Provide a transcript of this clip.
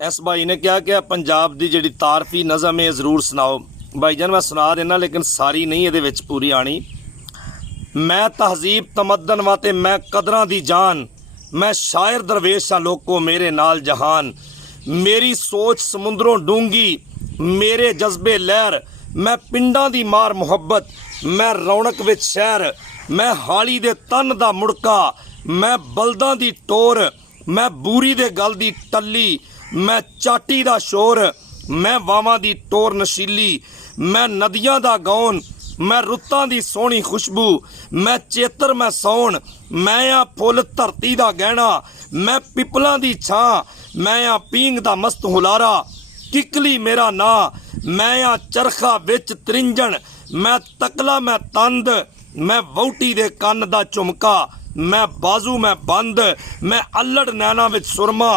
इस भाई ने क्या क्या पंजाब की जी तारफी नज़म है जरूर सुनाओ। भाईजान मैं सुना देना लेकिन सारी नहीं ये पूरी आनी। मैं तहजीब तमद्दन वाते मैं कदरां दी जान, मैं शायर दरवेश हाँ लोको मेरे नाल जहान। मेरी सोच समुंदरों डूंगी मेरे जज्बे लहर, मैं पिंडां दी मार मुहब्बत मैं रौनक विच शहर। मैं हाली दे तन दा मुड़का मैं बलदां दी टोर, मैं बूरी दे गल दी टल्ली मैं चाटी दा शोर। मैं वावां दी टोर नशीली मैं नदियां दा गौन, मैं रुत्तां दी सोहनी खुशबू मैं चेतर मैं सौन। मैं आ फुल धरती दा गहना मैं पिपलां दी छां, मैं आ पींग दा मस्त हुलारा किकली मेरा ना। मैं आ चरखा विच त्रिंजन मैं तकला मैं तंद, मैं वहुटी दे कन्न दा झुमका मैं बाजू मैं बंद। मैं अल्लड़ नैना विच सुरमा